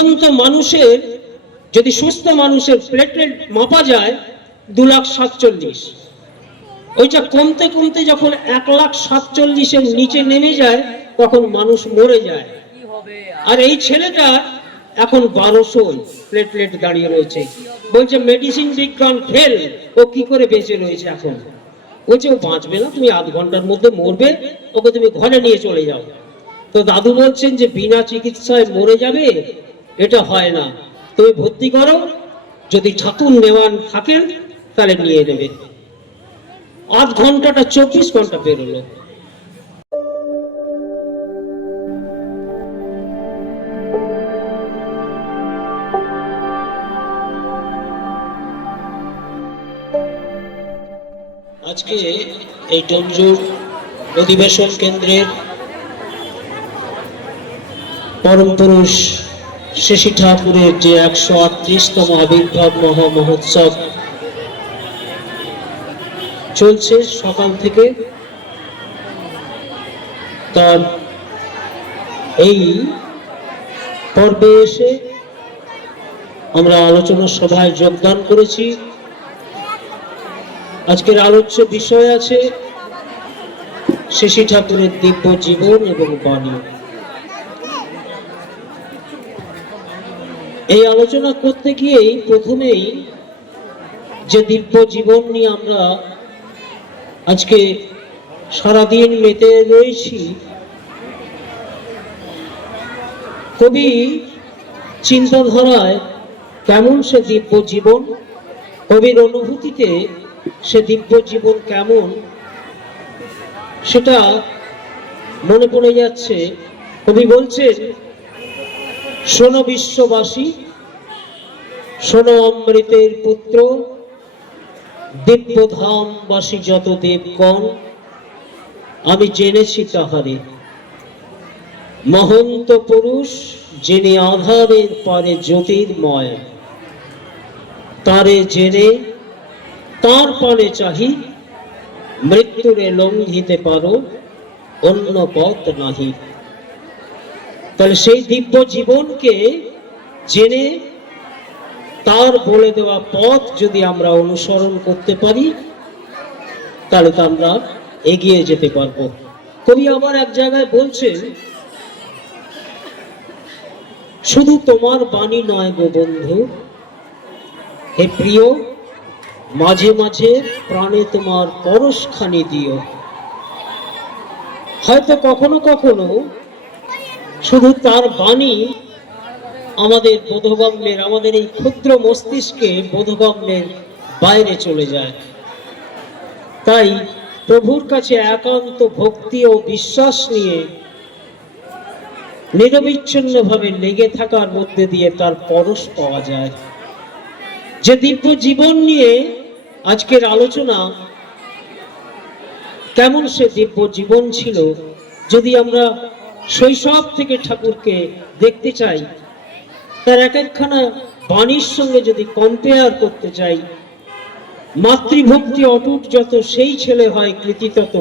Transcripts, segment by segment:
জীবন্ত মানুষের, যদি সুস্থ মানুষের প্লেটলেট মাপা যায় 2,47,000, ওইটা কমতে কমতে যখন 1,47,000-এর নিচে নেমে যায় তখন মানুষ মরে যায়। আর এই ছেলেটা এখন 1200 প্লেটলেট দাঁড়িয়ে রয়েছে। বলছে মেডিসিন বিজ্ঞান ফেল, ও কি করে বেঁচে রয়েছে এখন। বলছে ও বাঁচবে না, তুমি আধ ঘন্টার মধ্যে মরবে, ওকে তুমি ঘরে নিয়ে চলে যাও। তো দাদু বলছেন যে বিনা চিকিৎসায় মরে যাবে, এটা হয় না, তুমি ভর্তি করো, যদি ঠাকুর নেওয়ান থাকেন তাহলে নিয়ে নেবে। আধ ঘন্টাটা 24 ঘন্টা পেরোলো। আজকে এই ডোমজুর অধিবেশন কেন্দ্রের পরম পুরুষ শেষী ঠাকুরের যে 138তম আবির্ভাব মহোৎসব চলছে সকাল থেকে, তার এই পর্বে এসে আমরা আলোচনা সভায় যোগদান করেছি। আজকের আলোচ্য বিষয় আছে শেষী ঠাকুরের দিব্য জীবন এবং বাণী। এই আলোচনা করতে গিয়েই প্রথমেই যে দিব্য জীবন নিয়ে আমরা আজকে সারাদিন মেতে রয়েছি, কবি চিন্তাধারায় কেমন সে দিব্য জীবন, কবির অনুভূতিতে সে দিব্য জীবন কেমন, সেটা মনে পড়ে যাচ্ছে। কবি বলছেন, শোনো বিশ্ববাসী, শোনো অমৃতের পুত্র, দিব্যধামবাসী যত দেবগণ, আমি জেনেছি তাহারে মহন্ত পুরুষ, যিনি আধারের পারে জ্যোতির্ময়, তারে জেনে তার পানে চাহি, মৃত্যুরে লঙ্ঘিতে পারো অন্য পথ নাহি। তাহলে সেই দিব্য জীবনকে জেনে তার বলে দেওয়া পথ যদি আমরা অনুসরণ করতে পারি তাহলে তো আমরা এগিয়ে যেতে পারবো। কবি আবার এক জায়গায় বলছেন, শুধু তোমার বাণী নয় গো বন্ধু, হে প্রিয়, মাঝে মাঝে প্রাণে তোমার পরশখানি দিও। হয়তো কখনো কখনো শুধু তার বাণী আমাদের বোধগম্যের, আমাদের এই ক্ষুদ্র মস্তিষ্কে বোধগম্যের বাইরে চলে যায়। তাই প্রভুর কাছে একান্ত ভক্তি ও বিশ্বাস নিয়ে নিরবিচ্ছিন্নভাবে লেগে থাকার মধ্যে দিয়ে তার পরশ পাওয়া যায়। যে দিব্য জীবন নিয়ে আজকের আলোচনা, কেমন সে দিব্য জীবন ছিল, যদি আমরা শৈশব থেকে ঠাকুরকে দেখতে চাই, তার এক একখানা বাণীর সঙ্গে যদি কম্পেয়ার করতে চাই, মাতৃভক্তি অটুট যত সেই ছেলে হয় কৃতি তত।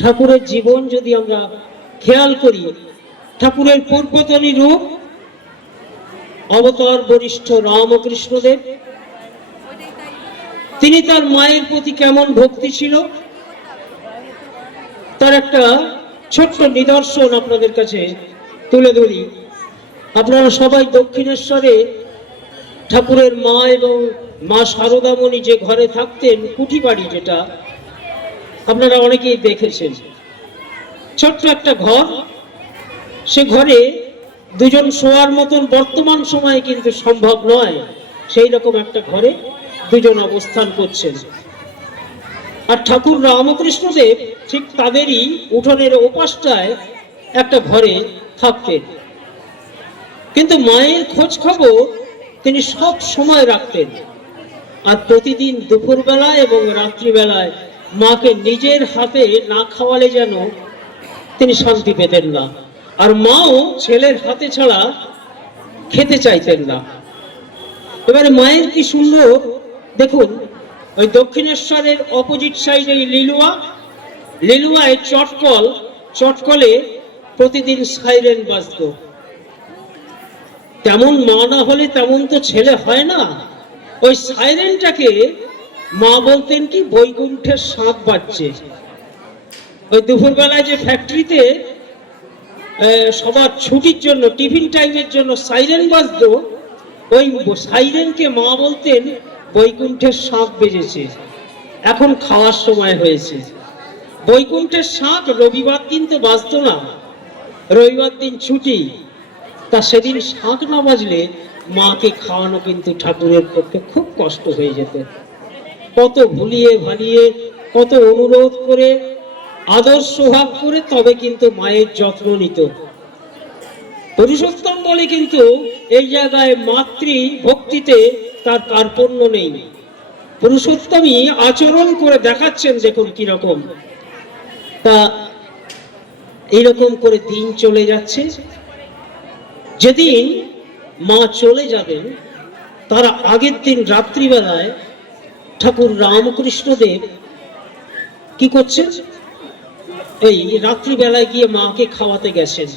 ঠাকুরের জীবন যদি আমরা খেয়াল করি, ঠাকুরের পূর্বতনী রূপ অবতার বরিষ্ঠ রামকৃষ্ণদেব, তিনি তার মায়ের প্রতি কেমন ভক্তি ছিল তার একটা ছোট্ট নিদর্শন আপনাদের কাছে তুলে ধরি। আপনারা সবাই দক্ষিণেশ্বরে ঠাকুরের মা এবং মা শারদামণি যে ঘরে থাকতেন, কুঠি বাড়ি, যেটা আপনারা অনেকেই দেখেছেন, ছোট্ট একটা ঘর, সে ঘরে দুজন শোয়ার মতন বর্তমান সময়ে কিন্তু সম্ভব নয়, সেই রকম একটা ঘরে দুজন অবস্থান করছেন। আর ঠাকুর রামকৃষ্ণদেব ঠিক তাদেরই উঠোনের ওপাশটায় একটা ঘরে থাকতেন, কিন্তু মায়ের খোঁজ খবর তিনি সব সময় রাখতেন। আর প্রতিদিন দুপুরবেলায় এবং রাত্রিবেলায় মাকে নিজের হাতে না খাওয়ালে যেন তিনি শান্তি পেতেন না, আর মাও ছেলের হাতে ছাড়া খেতে চাইতেন না। এবারে মায়ের কি সুন্দর দেখুন, ওই দক্ষিণেশ্বরের অপোজিট সাইডে লিলুয়ায় চটকলে প্রতিদিন সাইরেন বাজতো। তেমন মা না হলে তেমন তো ছেলে হয় না। ওই সাইরেনটাকে মা বলতেন কি বৈকুণ্ঠের শাঁখ বাজছে। ওই দুপুরবেলায় যে ফ্যাক্টরিতে সবার ছুটির জন্য টিফিন টাইমের জন্য সাইরেন বাজতো, ওই সাইরেনকে মা বলতেন বৈকুণ্ঠের শাঁখ বেজেছে, এখন খাওয়ার সময় হয়েছে। বৈকুণ্ঠের শাঁখ রবিবার দিন তো বাজতো না, রবিবার দিন ছুটি, তা সেদিন শাঁখ না বাজলে মাকে খাওয়ানো কিন্তু ঠাকুরের পক্ষে খুব কষ্ট হয়ে যেত। কত ভুলিয়ে ভালিয়ে, কত অনুরোধ করে, আদর সোহাগ করে তবে কিন্তু মায়ের যত্ন নিত। পুরুষোত্তম বলে কিন্তু এই জায়গায় মাতৃ ভক্তিতে তার কার্পণ্য নেই। পুরুষোত্তমই আচরণ করে দেখাচ্ছেন, দেখুন কিরকম। তা এইরকম করে দিন চলে যাচ্ছে। যেদিন মা চলে যাবেন তার আগের দিন রাত্রিবেলায় ঠাকুর রামকৃষ্ণদেব কি করছেন, এই রাত্রিবেলায় গিয়ে মাকে খাওয়াতে গেছেন।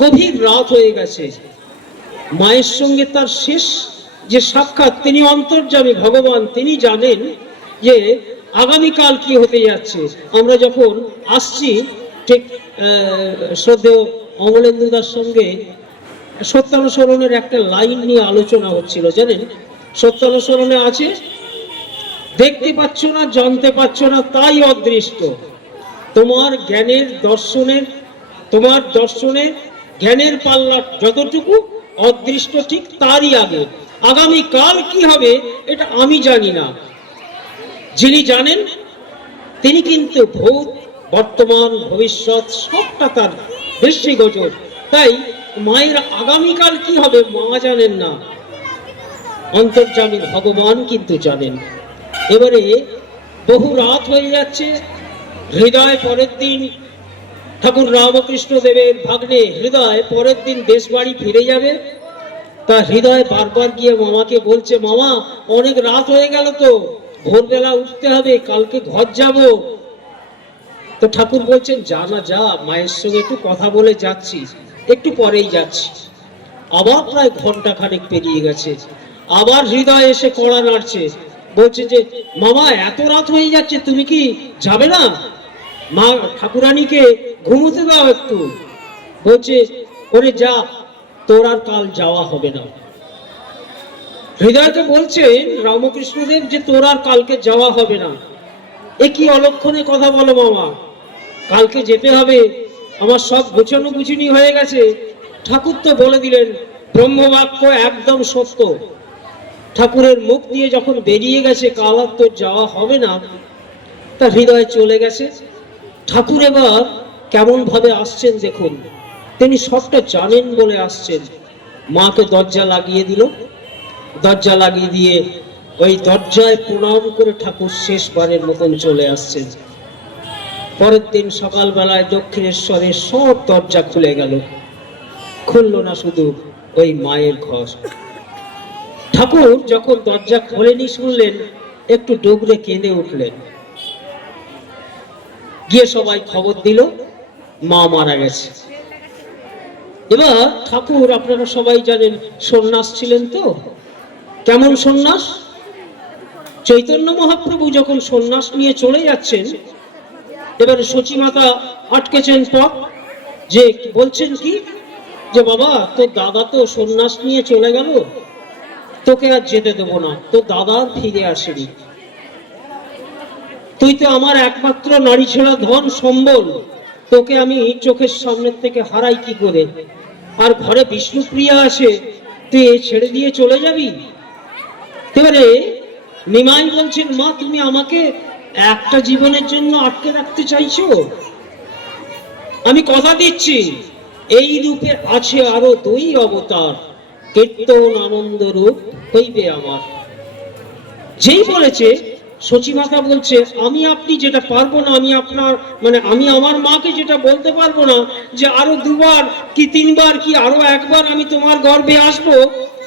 গভীর রাত হয়ে গেছে, মায়ের সঙ্গে তার শেষ যে সাক্ষাৎ, তিনি অন্তর্যামী ভগবান, তিনি জানেন যে আগামীকাল কি হতে যাচ্ছে। আমরা যখন আসছি ঠিক শ্রদ্ধেয় অমলেন্দুদার সঙ্গে সত্যানুসরণের একটা লাইন নিয়ে আলোচনা হচ্ছিল, জানেন। সত্যানুসরণে আছে, দেখতে পাচ্ছ না, জানতে পারছো না, তাই অদৃষ্ট। তোমার জ্ঞানের দর্শনের, তোমার দর্শনের জ্ঞানের পাল্লা যতটুকু, অদৃষ্ট ঠিক তারই আগে। আগামী কাল কি হবে এটা আমি জানি না, যিনি জানেন তিনি কিন্তু ভূত, বর্তমান, ভবিষ্যৎ সবটা তার দৃষ্টিগোচর। তাই মায়ের আগামীকাল কি হবে মা জানেন না, অন্তর্যামী ভগবান কিন্তু জানেন। এবারে বহু রাত হয়ে যাচ্ছে, হৃদয় পরের দিন ঠাকুর রামকৃষ্ণ দেবের ভাগ্নে হৃদয় পরের দিন দেশ বাড়ি ফিরে যাবে। তা হৃদয় বারবার গিয়ে মামাকে বলছে, মামা অনেক রাত হয়ে গেল তো, ভোরবেলা উঠতে হবে, কালকে ঘর যাব। তো ঠাকুর বলছেন, যা না যা, মায়ের সঙ্গে একটু কথা বলে যাচ্ছি, একটু পরেই যাচ্ছি। আবার প্রায় ঘন্টা খানেক পেরিয়ে গেছে, আবার হৃদয় এসে কড়া নাড়ছে, বলছে যে মামা এত রাত হয়ে যাচ্ছে, তুমি কি যাবে না? মা ঠাকুরানীকে ঘুমোতে দাও একটু। বলছে, ওরে যা, তোর আর কাল যাওয়া হবে না। হৃদয়কে বলছেন রামকৃষ্ণদেব যে তোর আর কালকে যাওয়া হবে না। এ কি অলক্ষণে কথা বলো মামা, কালকে যেতে হবে, আমার সব গোছানো গুছিনি হয়ে গেছে। ঠাকুর তো বলে দিলেন, ব্রহ্মবাক্য একদম সত্য। ঠাকুরের মুখ দিয়ে যখন বেরিয়ে গেছে কাল আর তোর যাওয়া হবে না, তা হৃদয় চলে গেছে। ঠাকুর এবার কেমন ভাবে আসছেন দেখুন, তিনি সবটা জানেন বলে আসছেন। মাকে দরজা লাগিয়ে দিল, দরজা লাগিয়ে দিয়ে ওই দরজায় প্রণাম করে ঠাকুর শেষবারের মতন চলে আসছেন। পরের দিন সকালবেলায় দক্ষিণেশ্বরের সব দরজা খুলে গেল, খুলল না শুধু ওই মায়ের ঘর। ঠাকুর যখন দরজা খোলেনি শুনলেন, একটু ডুবরে কেঁদে উঠলেন। গিয়ে সবাই খবর দিল মা মারা গেছে। এবার ঠাকুর, আপনারা সবাই জানেন, সন্ন্যাস ছিলেন। তো কেমন সন্ন্যাস? চৈতন্য মহাপ্রভু যখন সন্ন্যাস নিয়ে চলে যাচ্ছেন, এবারে সচিমাতা আটকেছেন পথ, যে বলছেন কি, যে বাবা তোর দাদা তো সন্ন্যাস নিয়ে চলে গেল, তোকে আর যেতে দেবো না, তোর দাদা আর ফিরে আসেনি, তুই তো আমার একমাত্র নারী ছেড়া ধন সম্বল, তোকে আমি চোখের সামনের থেকে হারাই কি করে? আর ঘরে বিষ্ণুপ্রিয়া আছে, তুই ছেড়ে দিয়ে চলে যাবি? এবারে নিমাই বলছেন, মা তুমি আমাকে একটা জীবনের জন্য আটকে রাখতে চাইছো? আমি কথা দিচ্ছি, এই রূপে আছে আরো 2 অবতার, কীর্তন আনন্দ রূপ হইবে আমার। যেই বলেছে, সচিমাতা বলছে, আমি আপনি যেটা পারবো না, আমি আপনার আমি আমার মাকে যেটা বলতে পারবো না, যে আরো 2 বার কি 3 বার কি আরো 1 বার আমি তোমার গর্ভে আসবো।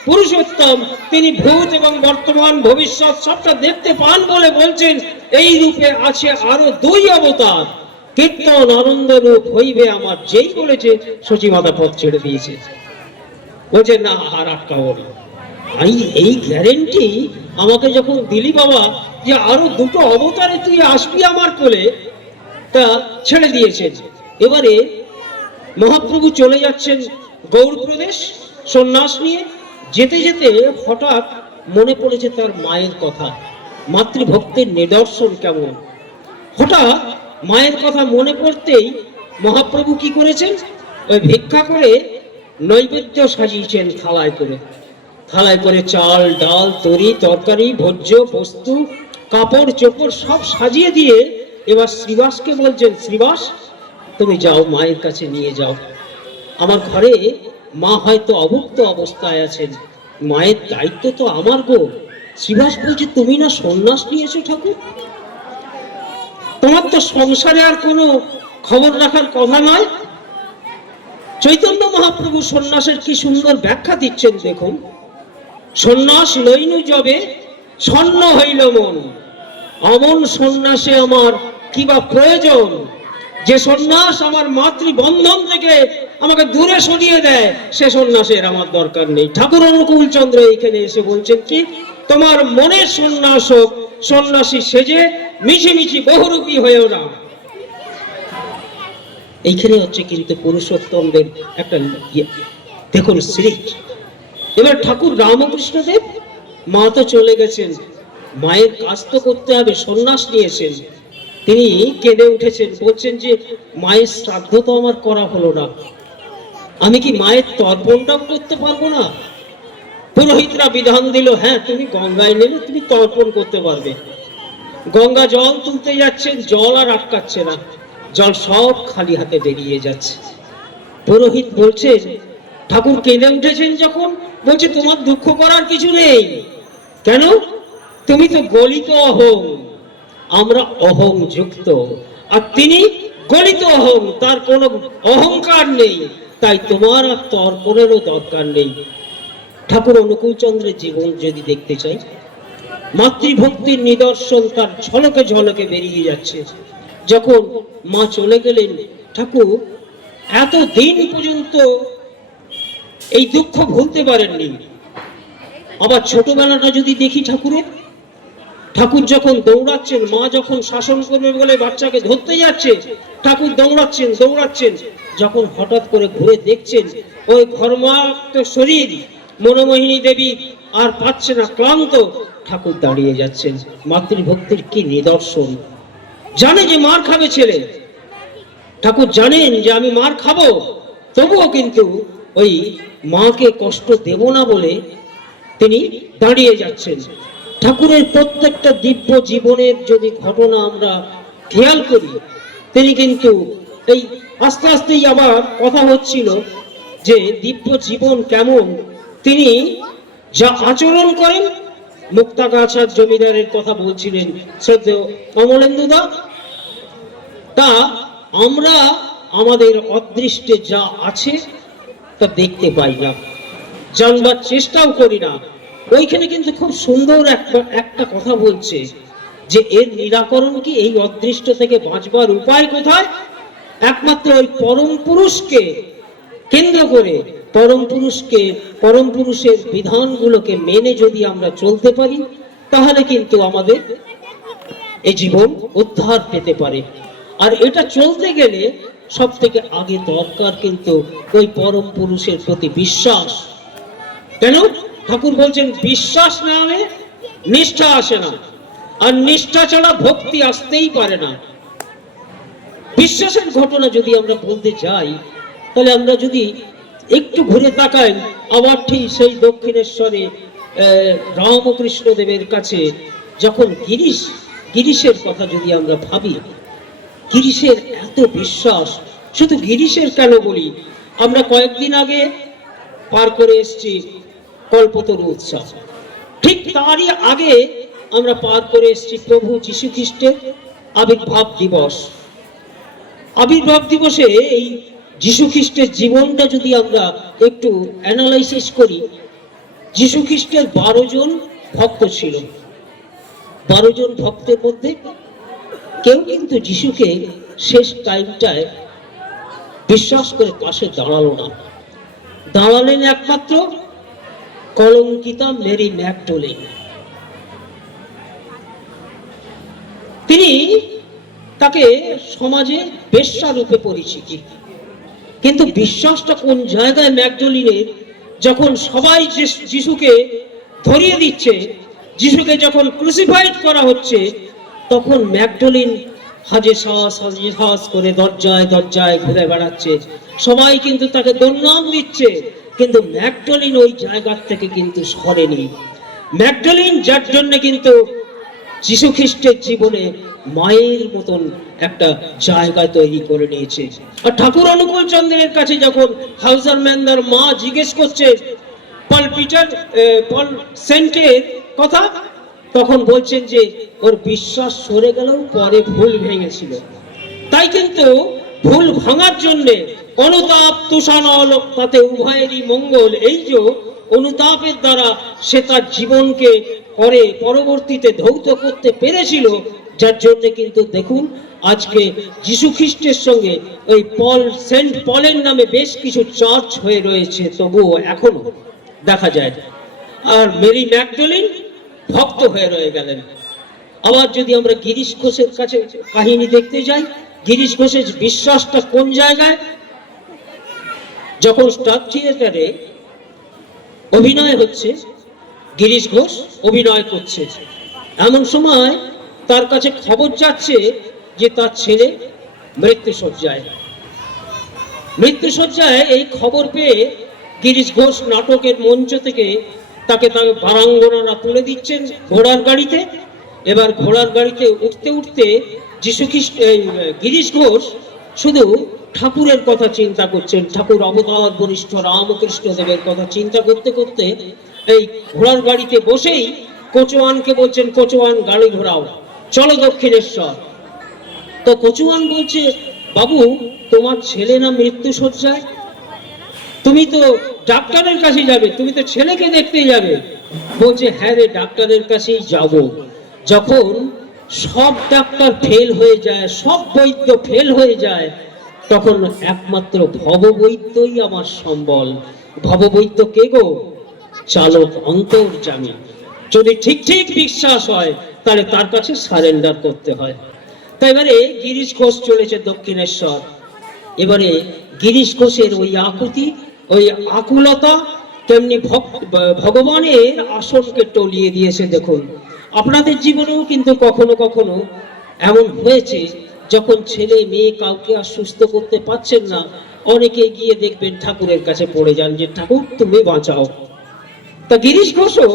পুরুষোত্তম তিনি ভূত এবং বর্তমান ভবিষ্যৎ সবটা দেখতে পান বলে বলছেন, এই রূপে আছে আরো 2 অবতার, কীর্তন আনন্দ রূপ হইবে আমার। যেই বলেছে সচিমাতা পথ ছেড়ে দিয়েছে। বলছে না আর আটকাবো না। আমি এই গ্যারেন্টি আমাকে যখন দিলি বাবা যে আরো দুটো অবতারে তুই আসবি আমার কোলে, তা ছেড়ে দিয়েছেন। এবারে মহাপ্রভু চলে যাচ্ছেন গৌড় প্রদেশ সন্ন্যাস নিয়ে। যেতে যেতে হঠাৎ মনে পড়েছে তার মায়ের কথা, মাতৃভক্তের নিদর্শন কেমন। হঠাৎ মায়ের কথা মনে পড়তেই মহাপ্রভু কি করেছেন, ওই ভিক্ষা করে নৈবেদ্য সাজিয়েছেন থালায় করে। থালায় করে চাল ডাল তরি তরকারি ভোজ্য বস্তু কাপড় চোপড় সব সাজিয়ে দিয়ে এবার শ্রীবাসকে বলছেন, শ্রীবাস তুমি যাও মায়ের কাছে নিয়ে যাও, আমার ঘরে মা হয়তো অভুক্ত অবস্থায় আছেন, মায়ের দায়িত্ব তো আমার গো। শ্রীবাস বলছে, তুমি না সন্ন্যাস নিয়েছো ঠাকুর, তোমার তো সংসারে আর কোনো খবর রাখার কথা নয়। চৈতন্য মহাপ্রভু সন্ন্যাসের কি সুন্দর ব্যাখ্যা দিচ্ছেন দেখুন। সন্ন্যাস লইনু যবে ছন্ন হইল মন, অমন সন্ন্যাসে আমার কিবা প্রয়োজন। যে সন্ন্যাস আমার মাতৃবন্ধন থেকে আমাকে দূরে সরিয়ে দেয়, সে সন্ন্যাসের আমার দরকার নেই। ঠাকুর অনুকূল চন্দ্র এখানে এসে বলছেন কি, তোমার মনের সন্ন্যাস হোক, সন্ন্যাসী সেজে মিছিমিছি বহুরূপী হয়েও না। এইখানে হচ্ছে কিন্তু পুরুষোত্তমদের একটা দেখুন শ্রী। এবার ঠাকুর রামকৃষ্ণদেব, মা তো চলে গেছেন, মায়ের কাজ তো করতে হবে, সন্ন্যাস নিয়েছেন। তিনি কেঁদে উঠেছেন, বলছেন যে মায়ের শ্রাদ্ধ তো আমার করা হলো না, আমি কি মায়ের তর্পণটাও করতে পারবো না? পুরোহিতরা বিধান দিল, হ্যাঁ তুমি গঙ্গায় নেমে তুমি তর্পণ করতে পারবে। গঙ্গা জল তুলতে যাচ্ছেন, জল আর আটকাচ্ছে না, জল সব খালি হাতে বেরিয়ে যাচ্ছে। পুরোহিত বলছেন, ঠাকুর কেঁদে উঠেছেন যখন, বলছে তোমার দুঃখ করার কিছু নেই। কেন? তুমি তো গলিত অহং, আমরা অহং যুক্ত, আর তিনি গলিত অহং, তার কোনো অহংকার নেই, তাই তোমার আর তর্পণেরও দরকার নেই। ঠাকুর অনুকূল চন্দ্রের জীবন যদি দেখতে চাই, মাতৃভক্তির নিদর্শন তার ঝলকে ঝলকে বেরিয়ে যাচ্ছে। যখন মা চলে গেলেন, ঠাকুর এত দিন পর্যন্ত এই দুঃখ ভুলতে পারেননি। আবার ছোটবেলাটা যদি দেখি ঠাকুরের, ঠাকুর যখন দৌড়াচ্ছেন, মা যখন শাসন করবে বলে বাচ্চাকে ধরতে যাচ্ছে, ঠাকুর দৌড়াচ্ছেন দৌড়াচ্ছেন, যখন হঠাৎ করে ঘুরে দেখছেন ওই ঘর্মাক্ত শরীর মনোমোহিনী দেবী আর পাচ্ছে না, ক্লান্ত, ঠাকুর দাঁড়িয়ে যাচ্ছেন। মাতৃভক্তির কি নিদর্শন! জানে যে মার খাবে ছেলে, ঠাকুর জানেন যে আমি মার খাবো, তবুও কিন্তু ওই মাকে কষ্ট দেব না বলে তিনি দাঁড়িয়ে যাচ্ছেন। ঠাকুরের প্রত্যেকটা দিব্য জীবনের যদি ঘটনা আমরা খেয়াল করি, তিনি কিন্তু এই আস্তে আস্তেই আবার কথা হচ্ছিল যে দিব্য জীবন কেমন, তিনি যা আচরণ করেন। মুক্তাগাছার জমিদারের কথা বলছিলেন শ্রদ্ধেয় কমলেন্দুদা, তা আমরা আমাদের অদৃষ্টে যা আছে তা দেখতে পাই না, জানবার চেষ্টাও করি না। ওইখানে কিন্তু খুব সুন্দর একটা কথা বলছে যে এর নিরাকরণ কি, এই অদৃষ্ট থেকে বাঁচবার উপায় কোথায়? একমাত্র ওই পরম পুরুষকে কেন্দ্র করে, পরম পুরুষের বিধানগুলোকে মেনে যদি আমরা চলতে পারি, তাহলে কিন্তু আমাদের এই জীবন উদ্ধার পেতে পারে। আর এটা চলতে গেলে সব থেকে আগে দরকার কিন্তু ওই পরম পুরুষের প্রতি বিশ্বাস। কেন? ঠাকুর বলছেন বিশ্বাস না হলে নিষ্ঠা আসে না, আর নিষ্ঠা ছাড়া ভক্তি আসতেই পারে না। বিশ্বাসের ঘটনা যদি আমরা বলতে যাই, তাহলে আমরা যদি একটু ঘুরে তাকাই, আবার ঠিক সেই দক্ষিণেশ্বরে রামকৃষ্ণ দেবের কাছে যখন গিরিশের কথা যদি আমরা ভাবি, গিরিশের এত বিশ্বাস। শুধু গিরিশের কেন বলি, আমরা কয়েকদিন আগে পার করে এসেছি কল্পতরু উৎসব, ঠিক তারই আগে আমরা পার করে এসেছি প্রভু যীশু খ্রিস্টের আবির্ভাব দিবস। আবির্ভাব দিবসে এই যীশু খ্রিস্টের জীবনটা যদি আমরা একটু অ্যানালাইসিস করি, যীশু খ্রিস্টের 12 জন ভক্ত ছিল। 12 জন ভক্তের মধ্যে কেউ কিন্তু যিশুকে শেষ টাইমটায় বিশ্বাস করে পাশে দাঁড়ালো না। দাঁড়ালেন একমাত্র কলঙ্কিতা মেরি ম্যাকডোলিন। তিনি তাকে সমাজে বেশ্যা রূপে পরিচিতি, কিন্তু বিশ্বাসটা কোন জায়গায় ম্যাকডোলিনের, যখন সবাই যিশুকে ধরিয়ে দিচ্ছে, যিশুকে যখন ক্রুসিফাইড করা হচ্ছে, তখন ম্যাকডোলিন হাজে সাহস করে দরজায় দরজায় ঘুরে বেড়াচ্ছে। সবাই কিন্তু তাকে দুর্নাম দিচ্ছে, কিন্তু ম্যাকডোলিন ওই জায়গার থেকে কিন্তু সরেনি। ম্যাকডোলিন যার জন্য কিন্তু যীশু খ্রিস্টের জীবনে মায়ের মতন একটা জায়গা তৈরি করে নিয়েছে। আর ঠাকুর অনুকূল চন্দ্রের কাছে যখন হাউজার ম্যান্দার মা জিজ্ঞেস করছে পল সেন্টের কথা, তখন বলছেন যে ওর বিশ্বাস সরে গেলেও পরে ভুল ভেঙেছিল। তাই কিন্তু ভুল ভাঙার জন্য অনুতাপ তুষানল, তাতে উভয়েরই মঙ্গল। এই যে অনুতাপের দ্বারা সে তার জীবনকে পরে পরবর্তীতে ধৌত করতে পেরেছিল, যার জন্য কিন্তু দেখুন আজকে যীশু খ্রিস্টের সঙ্গে ওই সেন্ট পলের নামে বেশ কিছু চার্চ হয়ে রয়েছে, তবুও এখনো দেখা যায়। আর মেরি ম্যাকডোলিন ভক্ত হয়ে রয়ে গেলেন। আবার যদি আমরা গিরিশ ঘোষের কাছে কাহিনী দেখতে যাই, গিরিশ ঘোষের বিশ্বাসটা কোন জায়গায়, যখন স্টার থিয়েটারে অভিনয় হচ্ছে, গিরিশ ঘোষ অভিনয় করছে, এমন সময় তার কাছে খবর যাচ্ছে যে তার ছেলে মৃত্যুশয্যায়। এই খবর পেয়ে গিরিশ ঘোষ নাটকের মঞ্চ থেকে তাকে বারাঙ্গনারা তুলে দিচ্ছেন ঘোড়ার গাড়িতে। এবার ঘোড়ার গাড়িতে উঠতে উঠতে গিরিশ ঘোষ শুধু ঠাকুরের কথা চিন্তা করছেন, ঠাকুর অবতার বরিষ্ঠ রামকৃষ্ণ দেবের কথা চিন্তা করতে করতে এই ঘোড়ার গাড়িতে বসেই কচুয়ানকে বলছেন, কচুয়ান গাড়ি ঘোরাও, চলো দক্ষিণেশ্বর। তো কচুয়ান বলছে, বাবু তোমার ছেলে না মৃত্যুশয্যায়, তুমি তো ডাক্তারের কাছে যাবে, তুমি তো ছেলেকে দেখতে যাবে। বলছে, হ্যাঁ রে, ডাক্তারের কাছেই যাব। যখন সব ডাক্তার ফেল হয়ে যায়, সব বৈদ্য ফেল হয়ে যায়, তখন একমাত্র ভববৈদ্যই আমার সম্বল। ভববৈদ্য কে গো? চালক অন্তর্যামী। যদি ঠিক ঠিক বিশ্বাস হয় তাহলে তার কাছে সারেন্ডার করতে হয়। তাই এবারে গিরিশ ঘোষ চলেছে দক্ষিণেশ্বর। এবারে গিরিশ ঘোষের ওই আকুতি, ওই আকুলতা তেমনি ভগবানের আসনকে টলিয়ে দিয়েছে। দেখুন আপনাদের জীবনেও কিন্তু কখনো কখনো এমন হয়েছে, যখন ছেলে মেয়ে কাউকে আর সুস্থ করতে পারছেন না, অনেকে গিয়ে দেখবেন ঠাকুরের কাছে পড়ে যান যে ঠাকুর তুমি বাঁচাও। তা গিরিশ ঘোষও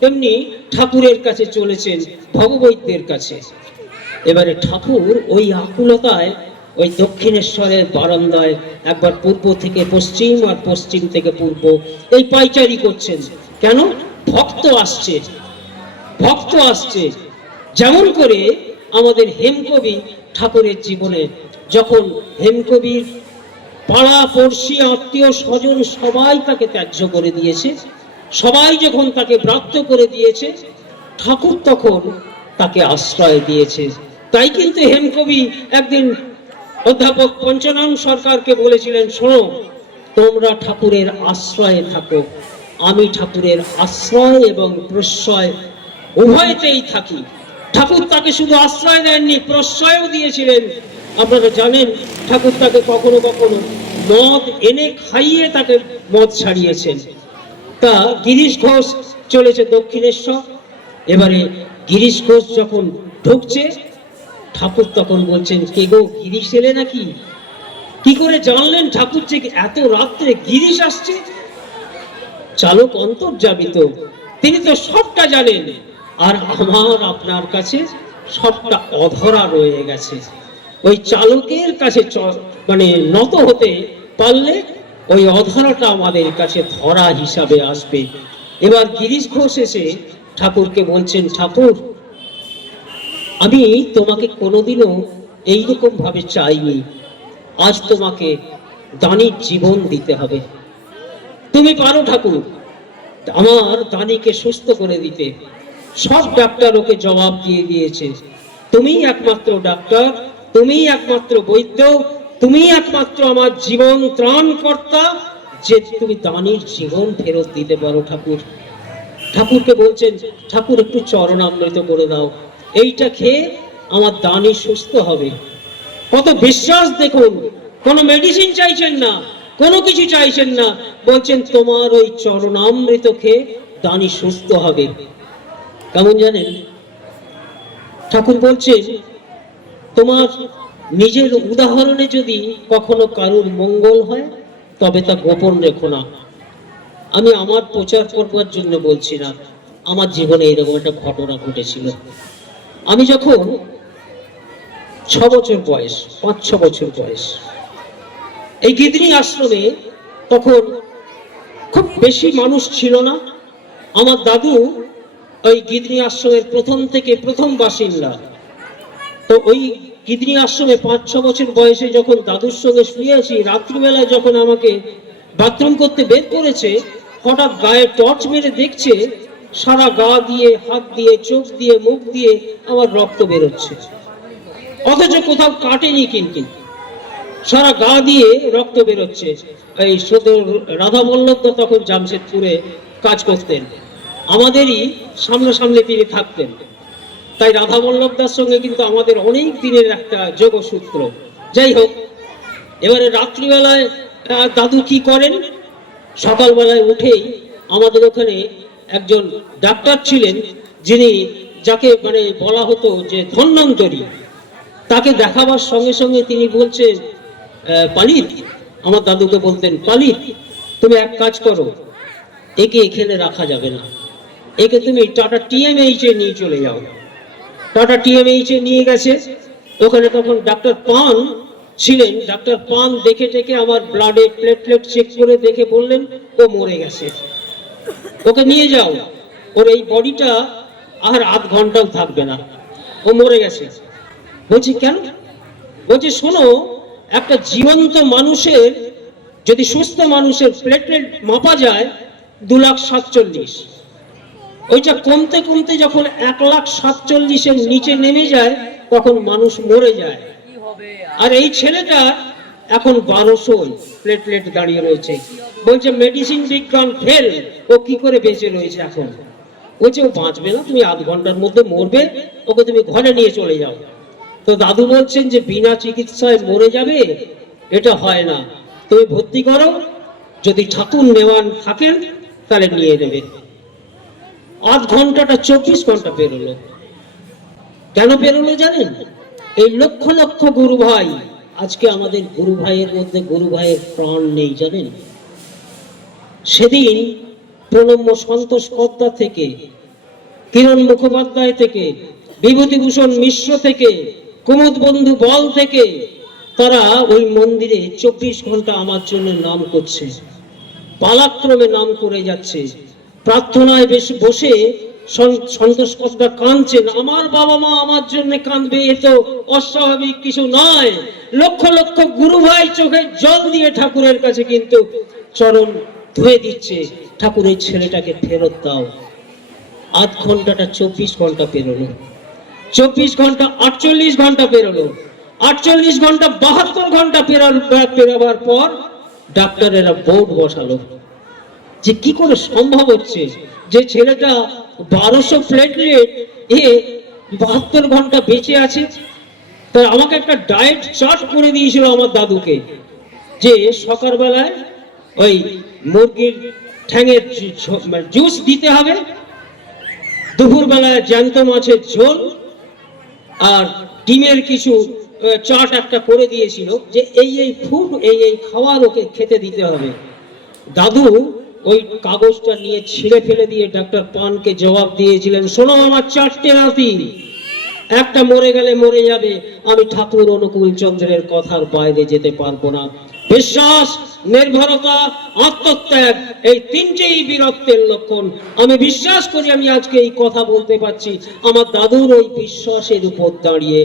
তেমনি ঠাকুরের কাছে চলেছেন, ভববৈদ্যের কাছে। এবারে ঠাকুর ওই আকুলতায় ওই দক্ষিণেশ্বরের বারান্দায় একবার পূর্ব থেকে পশ্চিম আর পশ্চিম থেকে পূর্ব এই পাইচারি করছেন। কেন? ভক্ত আসছে, ভক্ত আসছে। যেমন করে আমাদের হেমকবি ঠাকুরের জীবনে, যখন হেমকবির পাড়া পড়শি আত্মীয় স্বজন সবাই তাকে ত্যায্য করে দিয়েছে, সবাই যখন তাকে ব্রাত্য করে দিয়েছে, ঠাকুর তখন তাকে আশ্রয় দিয়েছে। তাই কিন্তু হেমকবি একদিন অধ্যাপক পঞ্চনন সরকারকে বলেছিলেন, শোনো, তোমরা ঠাকুরের আশ্রয়ে থাকো, আমি ঠাকুরের আশ্রয় এবং প্রশ্রয় উভয়তেই থাকি। ঠাকুর তাকে শুধু আশ্রয় দেননি, প্রশ্রয়ও দিয়েছিলেন। আপনারা জানেন ঠাকুর তাকে কখনো কখনো মদ এনে খাইয়ে তাকে মদ ছাড়িয়েছেন। তা গিরিশ ঘোষ চলেছে দক্ষিণেশ্বর। এবারে গিরিশ ঘোষ যখন ঢুকছে, ঠাকুর তখন বলছেন, কে গো, গিরিশ এলে নাকি? কি করে জানলেন ঠাকুর যে এত রাত্রে গিরিশ আসছে? চালক অন্তর্যামী তো, তিনি তো সবটা জানেন। আর আমার আপনার কাছে সবটা অধরা রয়ে গেছে। ওই চালকের কাছে মানে নত হতে পারলে ওই অধরাটা আমাদের কাছে ধরা হিসাবে আসবে। এবার গিরিশ ঘোষ এসে ঠাকুরকে বলছেন, ঠাকুর, আমি তোমাকে কোনোদিনও এইরকম ভাবে চাইনি, আজ তোমাকে দানির জীবন দিতে হবে। তুমি পারো ঠাকুর আমার দানিকে সুস্থ করে দিতে। সব ডাক্তার ওকে জবাব দিয়ে দিয়েছে, তুমি একমাত্র ডাক্তার, তুমি একমাত্র বৈদ্য, তুমি একমাত্র আমার জীবন ত্রাণকর্তা, যে তুমি দানির জীবন ফেরত দিতে পারো ঠাকুর। ঠাকুরকে বলছেন, ঠাকুর একটু চরণামৃত করে দাও, এইটা খেয়ে আমার দানি সুস্থ হবে। কত বিশ্বাস দেখুন, কোনো মেডিসিন চাইছেন না, কোনো কিছু চাইছেন না, বলছেন তোমার ওই চরণামৃত খেয়ে দানি সুস্থ হবে। কেমন জানেন, ঠাকুর বলছেন তোমার নিজের উদাহরণে যদি কখনো কারুর মঙ্গল হয় তবে তা গোপন রেখো না। আমি আমার প্রচার করবার জন্য বলছি না, আমার জীবনে এরকম একটা ঘটনা ঘটেছিল। আমি যখন 6 বছর বয়স, 5-6 বছর বয়স, এই গিদনি আশ্রমে তখন খুব বেশি মানুষ ছিল না। আমার দাদু ওই গিদনি আশ্রমের প্রথম বাসিন্দা। তো ওই গিদনি আশ্রমে 5-6 বছর বয়সে যখন দাদুর সঙ্গে শুয়ে আছি, রাত্রিবেলায় যখন আমাকে বাথরুম করতে বের করেছে, হঠাৎ গায়ে টর্চ মেরে দেখছে সারা গা দিয়ে, হাত দিয়ে, চোখ দিয়ে, মুখ দিয়ে আমার রক্ত বেরোচ্ছে, অথচ কোথাও কাটেনি, কিন্তু সারা গা দিয়ে রক্ত বেরোচ্ছে। এই সদর রাধা বল্লভ তখন জামশেদপুরে কাজ করতেন, আমাদেরই সামনাসামনি তিনি থাকতেন। তাই রাধা বল্লভদার সঙ্গে কিন্তু আমাদের অনেক দিনের একটা যোগসূত্র। যাই হোক, এবারে রাত্রিবেলায় দাদু কি করেন, সকালবেলায় উঠেই আমাদের ওখানে একজন ডাক্তার ছিলেন, যিনি যাকে মানে বলা হতো যে ধন্বন্তরী, তাকে দেখাবার সঙ্গে সঙ্গে তিনি বলছেন, পালিত, আমার দাদুকে বলতেন, পালিত তুমি এক কাজ করো, একে এখানে রাখা যাবে না, একে তুমি টাটা টিএমএইচ এ নিয়ে চলে যাও। টাটা টিএমএইচ এ নিয়ে গেছে। ওখানে তখন ডাক্তার পান ছিলেন। ডাক্তার পান দেখে টেকে আমার ব্লাডে প্লেটলেট চেক করে দেখে বললেন ও মরে গেছে, ওকে নিয়ে যাও, ওর এই বডিটা আর আধ ঘন্টাও থাকবে না, ও মরে গেছে। বলছি কেন? বলছি শোনো, একটা জীবন্ত মানুষের, যদি সুস্থ মানুষের প্লেটলেট মাপা যায় 2,47,000, ওইটা কমতে কমতে যখন 1,47,000-এর নিচে নেমে যায় তখন মানুষ মরে যায়। আর এই ছেলেটা এখন 1200 প্লেটলেট দাঁড়িয়ে রয়েছে। বলছে মেডিসিন বিজ্ঞান ফেল, ও কি করে বেঁচে রয়েছে এখন? বলছে ও বাঁচবে না, তুমি আধ ঘন্টার মধ্যে মরবে, ওকে তুমি ঘরে নিয়ে চলে যাও। তো দাদু বলছেন যে বিনা চিকিৎসায় মরে যাবে, এটা হয় না, তুমি ভর্তি করো, যদি ঠাকুর নেওয়ান থাকেন তাহলে নিয়ে নেবে। আধ ঘন্টাটা 24 ঘন্টা পেরোলো। কেন পেরোলো জানেন? এই লক্ষ লক্ষ গুরু ভাই, আজকে আমাদের গুরু ভাইয়ের মধ্যে গুরু ভাইয়ের প্রাণ নেই জানেন। সেদিন প্রণম্য সন্তোষ কর্তা থেকে, কিরণ মুখোপাধ্যায় থেকে, বিভূতিভূষণ মিশ্র থেকে, কুমুদ বন্ধু বল থেকে, তারা ওই মন্দিরে 24 ঘন্টা আমার জন্য নাম করছে, পালাক্রমে নাম করে যাচ্ছে। প্রার্থনায় বসে সন্তোষ কর্তা কাঁদছেন, আমার বাবা মা আমার জন্য কাঁদবে, এ তো অস্বাভাবিক কিছু নয়। লক্ষ লক্ষ গুরু ভাই চোখে জল দিয়ে ঠাকুরের কাছে কিন্তু চরণ ধুয়ে দিচ্ছে, ঠাকুর এই ছেলেটাকে ফেরত দাও। আধ ঘন্টাটা 24 ঘন্টা পেরোলো, 24 ঘন্টা 48 ঘন্টা পেরোলো, 48 ঘন্টা 72 ঘন্টা পেরাবার পর ডাক্তারেরা বোর্ড বসালো যে কি করে সম্ভব হচ্ছে যে ছেলেটা 1200 প্লেটলেট এ 72 ঘন্টা বেঁচে আছে। তাই আমাকে একটা ডায়েট চার্ট করে দিয়েছিল আমার দাদুকে, যে সকালবেলায় ওই মুরগির ঠ্যাঙের জুস দিতে হবে, দুপুরবেলায় জ্যান্ত মাছের ঝোল, আর ডিমের কিছু চাট একটা করে দিয়েছিল, যে এই ফুড এই খাবার ওকে খেতে দিতে হবে। দাদু ওই কাগজটা নিয়ে ছিঁড়ে ফেলে দিয়ে ডাক্তার পানকে জবাব দিয়েছিলেন, শোনো আমার 4টে নাতি, একটা মরে গেলে মরে যাবে, আমি ঠাকুর অনুকূল চন্দ্রের কথার বাইরে যেতে পারবো না। বিশ্বাস, নির্ভরতা, আত্মত্যাগ, এই 3টেই বীরত্বের লক্ষণ। আমি বিশ্বাস করি আমি আজকে এই কথা বলতে পারছি আমার দাদুর ওই বিশ্বাসের উপর দাঁড়িয়ে,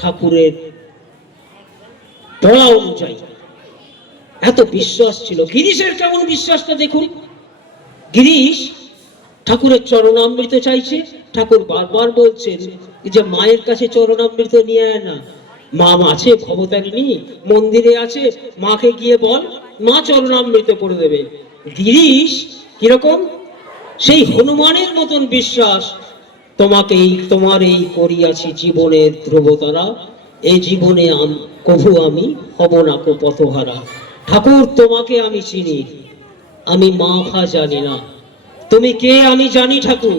ঠাকুরের বলা অনুযায়ী এত বিশ্বাস ছিল। গিরিশের কেমন বিশ্বাসটা দেখুন। গিরিশ ঠাকুরের চরণামৃত চাইছে, ঠাকুর বারবার বলছেন যে মায়ের কাছে চরণামৃত নিয়ে আয় না, মা আছে ভবতারিণী, মন্দিরে আছে, মাকে গিয়ে বল, মা চরণামৃত করে দেবে। গিরিশ কিরকম? সেই হনুমানের মতন বিশ্বাস, তোমার এই করিয়াছি জীবনের ধ্রুবতারা, এই জীবনে কভু আমি হব না কো পথহারা। ঠাকুর তোমাকে আমি চিনি, আমি মাখা জানি না, তুমি কে আমি জানি ঠাকুর,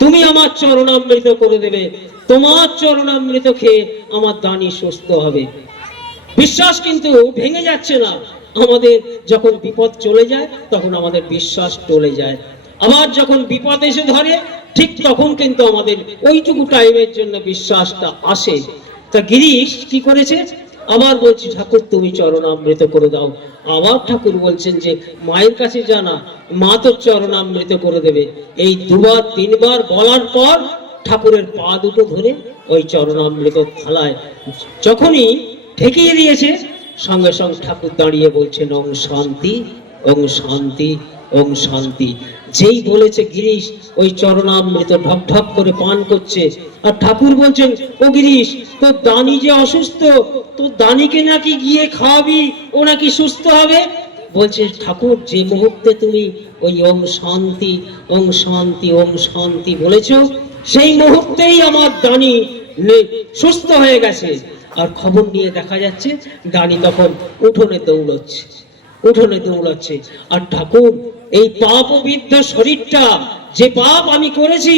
তুমি আমার চরণামৃত করে দেবে, তোমার চরণামৃত খেয়ে আমার দানি সুস্থ হবে। বিশ্বাস কিন্তু ভেঙে যাচ্ছে না। আমাদের যখন বিপদ চলে যায় তখন আমাদের বিশ্বাস টলে যায়, আবার যখন বিপদ এসে ধরে ঠিক তখন কিন্তু আমাদের ওইটুকু টাইমের জন্য বিশ্বাসটা আসে। তা গিরিশ কি করেছে? আবার বলছি ঠাকুর তুমি চরণামৃত করে দাও। আবার ঠাকুর বলছেন যে মায়ের কাছে জানা, মা তো চরণামৃত করে দেবে। এই দুবার তিনবার বলার পর ঠাকুরের পা দুটো ধরে ওই চরণামৃত থালায় যখনই ঠেকিয়ে দিয়েছে, সঙ্গে সঙ্গে ঠাকুর দাঁড়িয়ে বলছেন ওং শান্তি, ওং শান্তি, ওং শান্তি। যেই বলেছে গিরিশ ওই চরণামৃত ঢপ ঢপ করে পান করছে, আর ঠাকুর বলছেন ও গিরিশ, তোর দানি যে অসুস্থ, তোর দানিকে নাকি গিয়ে খাওয়াবি, ও নাকি সুস্থ হবে। বলছে ঠাকুর যে মুহূর্তে তুমি ওই ওং শান্তি, ওং শান্তি, ওং শান্তি বলেছো, সেই মুহূর্তেই আমার দানি সুস্থ হয়ে গেছে। আর খবর নিয়ে দেখা যাচ্ছে দানি তখন উঠোনে দৌড়চ্ছে, উঠোনে দৌড়াচ্ছে। আর ঠাকুর এই পাপবিদ্ধ শরীরটা, যে পাপ আমি করেছি,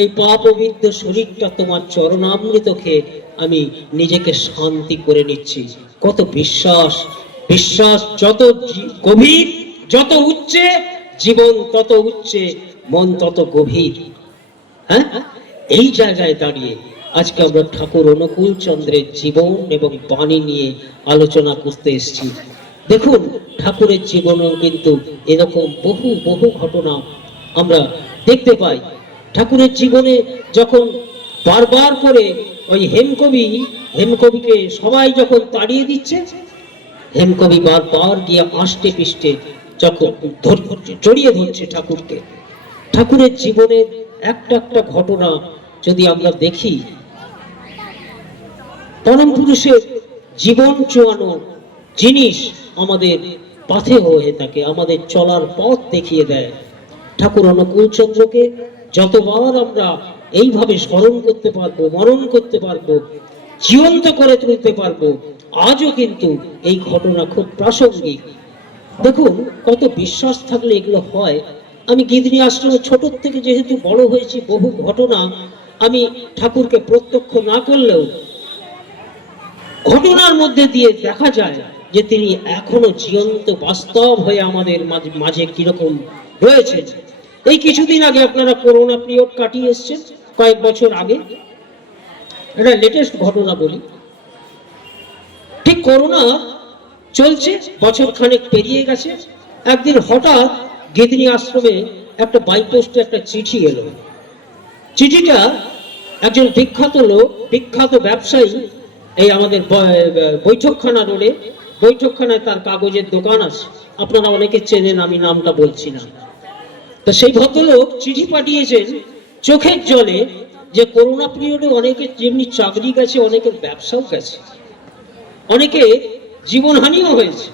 এই পাপবিদ্ধ শরীরটা তোমার চরণামৃত খেয়ে আমি নিজেকে শান্তি করে নিচ্ছি। কত বিশ্বাস! বিশ্বাস যত গভীর, যত উচ্চে, জীবন তত উচ্চে, মন তত গভীর। হ্যাঁ, এই জায়গায় দাঁড়িয়ে আজকে আমরা ঠাকুর অনুকূল চন্দ্রের জীবন এবং বাণী নিয়ে আলোচনা করতে এসেছি। দেখুন ঠাকুরের জীবনেও কিন্তু এরকম বহু বহু ঘটনা আমরা দেখতে পাই। ঠাকুরের জীবনে যখন বারবার করে ওই হেমকবিকে সবাই যখন তাড়িয়ে দিচ্ছে, হেমকবি বারবার গিয়ে আষ্টে পৃষ্ঠে যখন জড়িয়ে ধরছে ঠাকুরকে। ঠাকুরের জীবনের একটা একটা ঘটনা যদি আমরা দেখি, পরম পুরুষের জীবন চুয়ানো জিনিস আমাদের পথে হয়ে থাকে, আমাদের চলার পথ দেখিয়ে দেয়। ঠাকুর অনুকূল চন্দ্রকে যতবার আমরা এইভাবে স্মরণ করতে পারবো, মরণ করতে পারবো, জীবন্ত করে তুলতে পারবো, আজও কিন্তু এই ঘটনা খুব প্রাসঙ্গিক। দেখুন কত বিশ্বাস থাকলে এগুলো হয়। আমি গিদিনী আশ্রমে ছোট থেকে যেহেতু বড় হয়েছি, বহু ঘটনা আমি ঠাকুরকে প্রত্যক্ষ না করলেও ঘটনার মধ্যে দিয়ে দেখা যায় যে তিনি এখনো জীবন্ত বাস্তব হয়ে আমাদের মাঝে কিরকম রয়েছে। এই কিছুদিন আগে আপনারা করোনা পিরিয়ড কাটিয়ে এসছেন, কয়েক বছর আগে এটা লেটেস্ট ঘটনা বলি। ঠিক করোনা চলছে, বছর খানেক পেরিয়ে গেছে, একদিন হঠাৎ গিদিনী আশ্রমে একটা বাইপোস্টে একটা চিঠি এলো। চিঠিটা একজন বিখ্যাত লোক, বিখ্যাত ব্যবসায়ী, এই আমাদের বৈঠকখানা রোডে, বৈঠকখানায় তার কাগজের দোকান আছে, আপনারা অনেকে চেনেন, আমি নামটা বলছি না। তো সেই ভদ্রলোক চিঠি পাঠিয়েছেন চোখের জলে যে করোনা পিরিয়ডে অনেকের যেমনি চাকরি গেছে, অনেকের ব্যবসাও গেছে, অনেকে জীবনহানিও হয়েছে।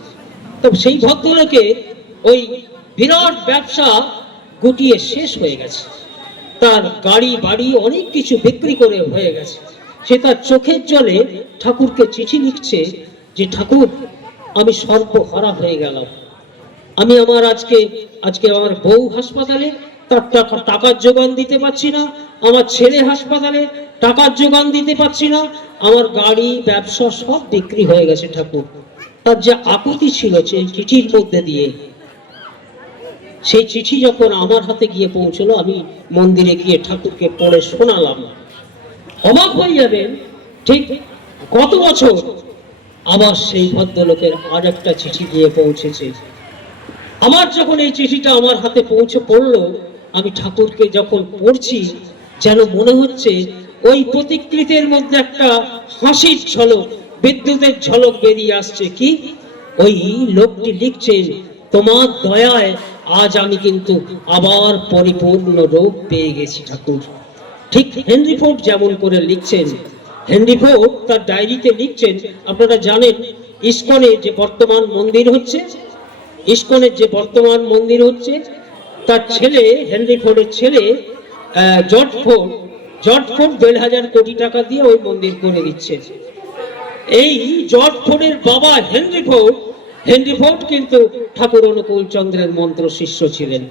তো সেই ভদ্রলোকে ওই বিরাট ব্যবসা গুটিয়ে শেষ হয়ে গেছে, তার গাড়ি বাড়ি অনেক কিছু বিক্রি করে হয়ে গেছে। সে তার চোখের জলে ঠাকুরকে চিঠি লিখছে যে ঠাকুর আমি সর্বহারা হয়ে গেলাম, আমি আমার আজকে আমার বউ হাসপাতালে, তার টাকার যোগান দিতে পারছি না, আমার ছেলে হাসপাতালে, টাকার যোগান দিতে পারছি না, আমার গাড়ি ব্যবসা সব বিক্রি হয়ে গেছে ঠাকুর। তার যে আকুতি ছিল সেই চিঠির মধ্যে দিয়ে, সেই চিঠি যখন আমার হাতে গিয়ে পৌঁছলো, আমি মন্দিরে গিয়ে ঠাকুরকে পড়ে শোনালাম। অবাক হয়ে যাবেন, ঠিক কত বছর আবার সেই ভদ্রলোকের আর একটা চিঠি গিয়ে পৌঁছেছে। আমার যখন এই চিঠিটা আমার হাতে পৌঁছে পড়লো, আমি ঠাকুরকে যখন পড়ছি, যেন মনে হচ্ছে ওই প্রতিকৃতির মধ্যে একটা হাসির ঝলক, বিদ্যুতের ঝলক বেরিয়ে আসছে। কি? ওই লোকটি লিখছেন, তোমার দয়ায় আজ আমি কিন্তু আবার পরিপূর্ণ রূপ পেয়ে গেছি ঠাকুর। ঠিক হেনরি ফোর্ড যেমন করে লিখছেন, হেনরি ফোর্ড তার ডায়েরিতে লিখছেন, আপনারা জানেন ইস্কনে যে বর্তমান মন্দির হচ্ছে, ইস্কনের যে বর্তমান মন্দির হচ্ছে, তার ছেলে হেনরি ফোর্ডের ছেলে জর্জ ফোর্ড, জর্জ ফোর্ড 1,500 কোটি টাকা দিয়ে ওই মন্দির করে দিচ্ছে। এই জর্জ ফোর্ডের বাবা হেনরি ফোর্ড, হেনরি ফোর্ড কিন্তু ঠাকুর অনুকূল চন্দ্রের মন্ত্র শিষ্য ছিলেন।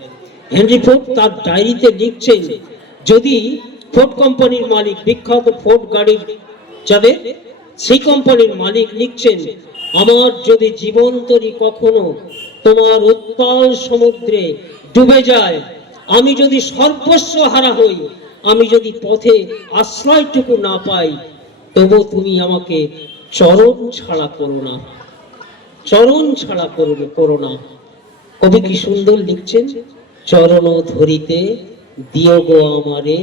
হেনরি ফোর্ড তার ডায়েরিতে লিখছেন, যদি ফোর্ড কোম্পানির মালিক, বিখ্যাত ফোর্ড গাড়ির যাদের, সেই কোম্পানির মালিক লিখছেন, আমার যদি জীবনতরী কখনো তোমার উত্তাল সমুদ্রে ডুবে যায়, আমি যদি সর্বস্ব হারা হই, আমি যদি পথে আশ্রয়টুকু না পাই, তবু তুমি আমাকে চরণ ছাড়া করো না, চরণ ছাড়া করো না। কবি কি সুন্দর লিখছেন, চরণ ধরিতে দিও গো আমারে,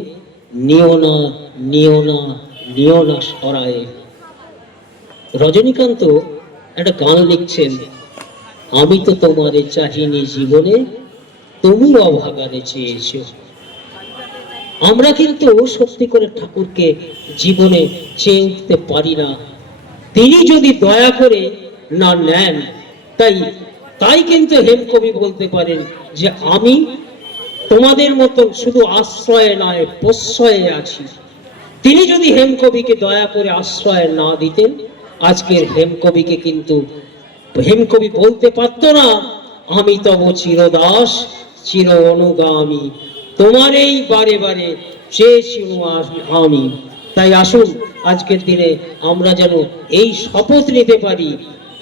নিও না, নিও না, নিও না সরায়ে। রজনীকান্ত একটা গান লিখছেন, আমি তো তোমারে চাহিনি জীবনে, তুমি অভাগারে চেয়েছো। আমরা কিন্তু সত্যি করে ঠাকুরকে জীবনে চেয়ে উঠতে পারি না, তিনি যদি দয়া করে না নেন। তাই কিন্তু হেমকবি বলতে পারেন যে আমি তোমাদের মতন শুধু আশ্রয়ে নয় প্রশ্রয়ে আছি। তিনি যদি হেমকবিকে দয়া করে আশ্রয় না দিতেন, আজকের হেমকবিকে কিন্তু হেমকবি বলতে পারত না, আমি তব চিরদাস চির অনুগামী, তোমার এই বারে বারে চেয়েছি আমি। তাই আসুন আজকের দিনে আমরা যেন এই শপথ নিতে পারি,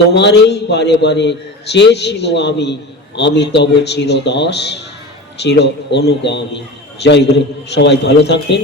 তোমার এই বারে বারে চেয়েছিল আমি, আমি তব চিরদাস চির অনুগামী। জয় গুরু, সবাই ভালো থাকবেন।